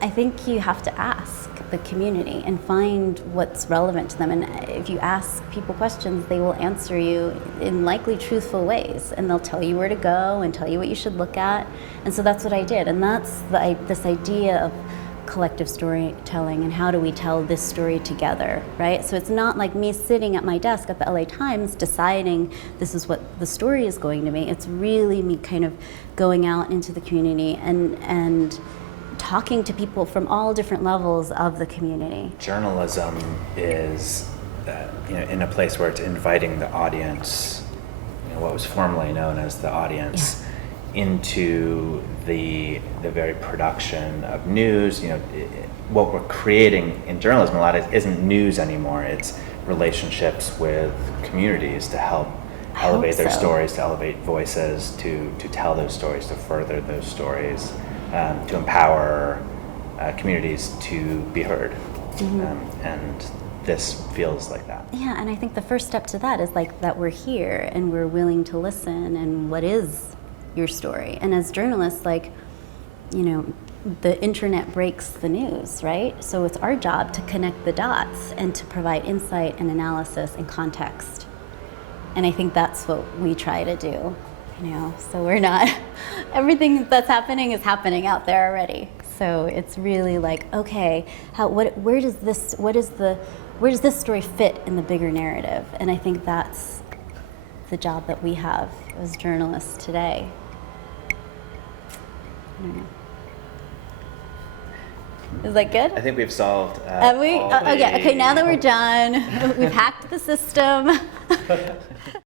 I think you have to ask the community and find what's relevant to them. And if you ask people questions, they will answer you in likely truthful ways. And they'll tell you where to go and tell you what you should look at. And so that's what I did. And that's this idea of collective storytelling and how do we tell this story together, right? So it's not like me sitting at my desk at the LA Times deciding this is what the story is going to be. It's really me kind of going out into the community and talking to people from all different levels of the community. Journalism is in a place where it's inviting the audience, what was formerly known as the audience, into the very production of news. What we're creating in journalism a lot isn't news anymore. It's relationships with communities to help elevate their stories, to elevate voices, to tell those stories, to further those stories, to empower communities to be heard. And this feels like that. Yeah, and I think the first step to that is like that we're here and we're willing to listen, and what is your story? And as journalists, the internet breaks the news, right? So it's our job to connect the dots and to provide insight and analysis and context. And I think that's what we try to do, so we're not, everything that's happening is happening out there already. So it's really like, okay, where does this story fit in the bigger narrative? And I think that's the job that we have as journalists today. Is that good? I think we've solved Okay, now that we're done, we've hacked the system.